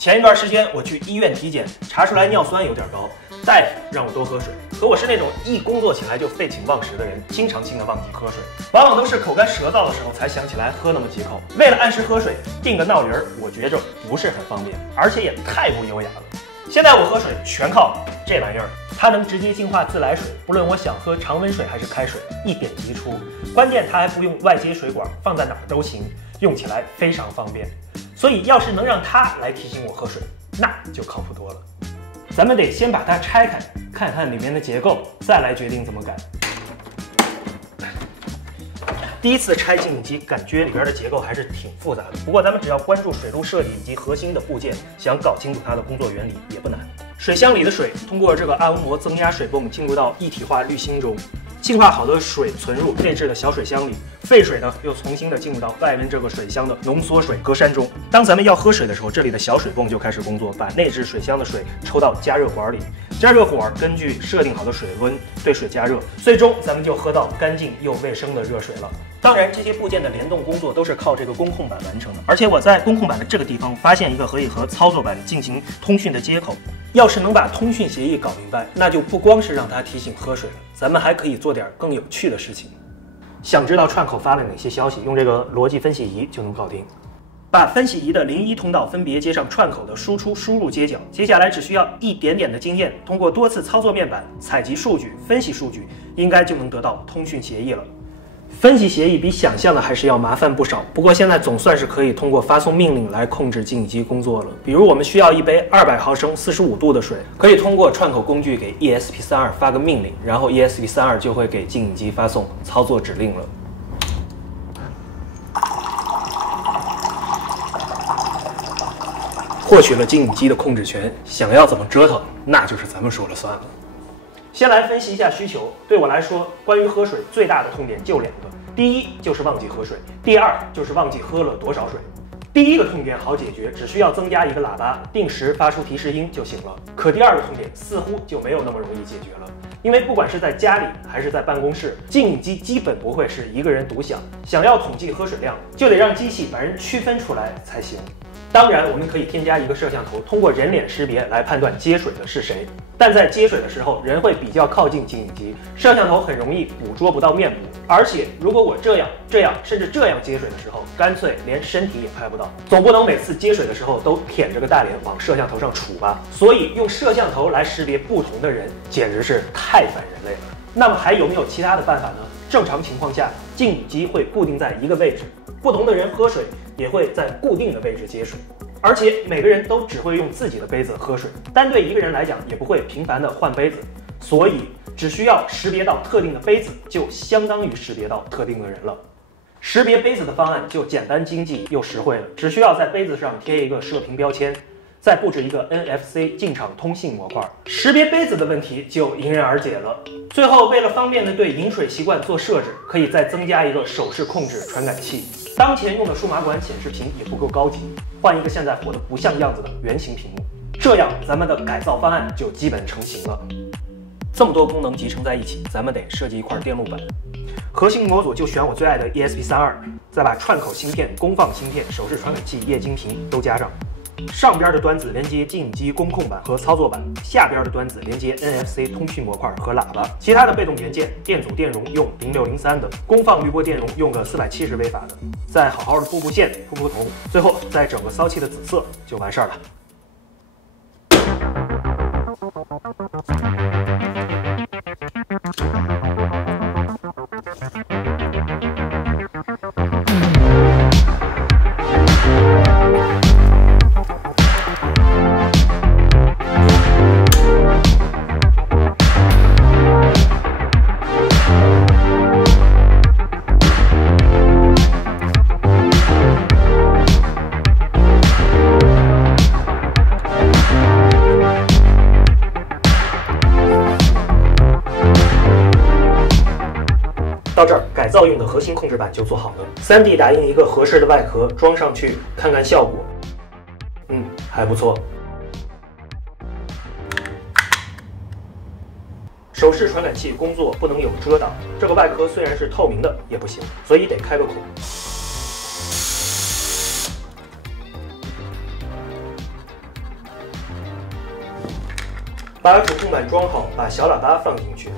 前一段时间我去医院体检，查出来尿酸有点高，大夫让我多喝水。可我是那种一工作起来就废寝忘食的人，经常性的忘记喝水，往往都是口干舌燥的时候才想起来喝那么几口。为了按时喝水，定个闹铃儿，我觉着不是很方便，而且也太不优雅了。现在我喝水全靠这玩意儿，它能直接净化自来水，不论我想喝常温水还是开水，一点即出。关键它还不用外接水管，放在哪儿都行，用起来非常方便。所以要是能让它来提醒我喝水，那就靠谱多了。咱们得先把它拆开，看看里面的结构，再来决定怎么改。第一次拆净饮机，感觉里边的结构还是挺复杂的。不过咱们只要关注水路设计以及核心的部件，想搞清楚它的工作原理也不难。水箱里的水通过这个按摩增压水泵进入到一体化滤芯中，净化好的水存入内置的小水箱里，废水呢又重新的进入到外面这个水箱的浓缩水格栅中。当咱们要喝水的时候，这里的小水泵就开始工作，把内置水箱的水抽到加热管里，加热管根据设定好的水温对水加热，最终咱们就喝到干净又卫生的热水了。当然，这些部件的联动工作都是靠这个工控板完成的，而且我在工控板的这个地方发现一个可以和操作板进行通讯的接口。要是能把通讯协议搞明白，那就不光是让它提醒喝水了，咱们还可以做点更有趣的事情。想知道串口发了哪些消息，用这个逻辑分析仪就能搞定。把分析仪的01通道分别接上串口的输出输入接角，接下来只需要一点点的经验，通过多次操作面板采集数据、分析数据，应该就能得到通讯协议了。分析协议比想象的还是要麻烦不少，不过现在总算是可以通过发送命令来控制净饮机工作了。比如我们需要一杯200毫升45度的水，可以通过串口工具给 ESP32 发个命令，然后 ESP32 就会给净饮机发送操作指令了。获取了净饮机的控制权，想要怎么折腾，那就是咱们说了算了。先来分析一下需求。对我来说，关于喝水最大的痛点就2个，第一就是忘记喝水，第二就是忘记喝了多少水。第一个痛点好解决，只需要增加一个喇叭，定时发出提示音就行了。可第二个痛点似乎就没有那么容易解决了，因为不管是在家里还是在办公室，净饮机基本不会是一个人独享。想要统计喝水量，就得让机器把人区分出来才行。当然，我们可以添加一个摄像头，通过人脸识别来判断接水的是谁。但在接水的时候，人会比较靠近净饮机，摄像头很容易捕捉不到面部。而且，如果我这样，甚至这样接水的时候，干脆连身体也拍不到。总不能每次接水的时候都舔着个大脸往摄像头上杵吧？所以，用摄像头来识别不同的人，简直是太反人类了。那么还有没有其他的办法呢？正常情况下，净饮机会固定在一个位置，不同的人喝水也会在固定的位置接水，而且每个人都只会用自己的杯子喝水，单对一个人来讲也不会频繁的换杯子，所以只需要识别到特定的杯子，就相当于识别到特定的人了。识别杯子的方案就简单经济又实惠了，只需要在杯子上贴一个射频标签，再布置一个 NFC 进场通信模块，识别杯子的问题就迎刃而解了。最后，为了方便的对饮水习惯做设置，可以再增加一个手势控制传感器。当前用的数码管显示屏也不够高级，换一个现在火得不像样子的圆形屏幕，这样咱们的改造方案就基本成型了。这么多功能集成在一起，咱们得设计一块电路板。核心模组就选我最爱的 ESP32，再把串口芯片、功放芯片、手势传感器、液晶屏都加上。上边的端子连接净饮机工控板和操作板，下边的端子连接 NFC 通讯模块和喇叭。其他的被动元件，电阻电容用0603的，功放滤波电容用个470微法的。再好好的布线、铺铜，最后再整个骚气的紫色就完事儿了。到这儿，改造用的核心控制板就做好了。3D 打印一个合适的外壳，装上去看看效果。还不错。手势传感器工作不能有遮挡，这个外壳虽然是透明的也不行，所以得开个孔。把主控板装好，把小喇叭放进去。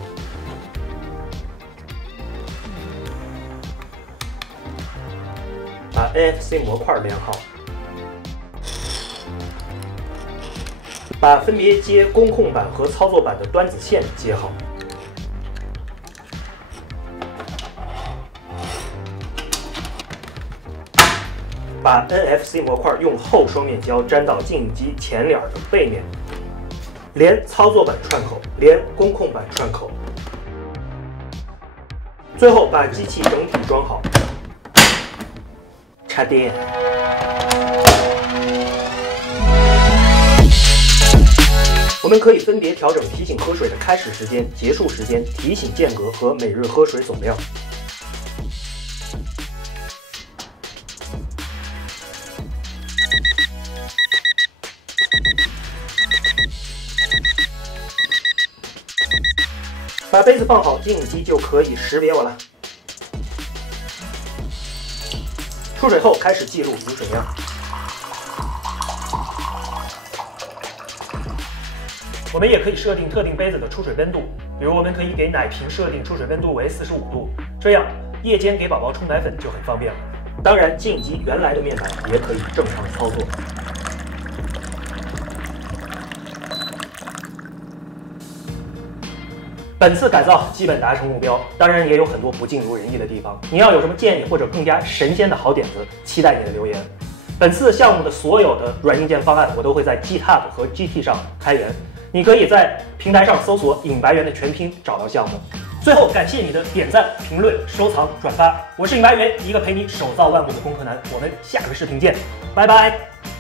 把 NFC 模块连好。把分别接工控板和操作板的端子线接好。把 NFC 模块用厚双面胶粘到镜影机前脸的背面，连操作板串口，连工控板串口。最后把机器整体装好，插电。我们可以分别调整提醒喝水的开始时间、结束时间、提醒间隔和每日喝水总量。把杯子放好，镜影机就可以识别我了。出水后开始记录饮水量。我们也可以设定特定杯子的出水温度，比如我们可以给奶瓶设定出水温度为45度，这样夜间给宝宝冲奶粉就很方便了。当然，镜影机原来的面板也可以正常操作。本次改造基本达成目标，当然也有很多不尽如人意的地方。你要有什么建议或者更加神仙的好点子，期待你的留言。本次项目的所有的软硬件方案，我都会在 GitHub 和 GT 上开源，你可以在平台上搜索“尹白猿”的全拼找到项目。最后，感谢你的点赞、评论、收藏、转发。我是尹白猿，一个陪你手造万物的工科男。我们下个视频见，拜拜。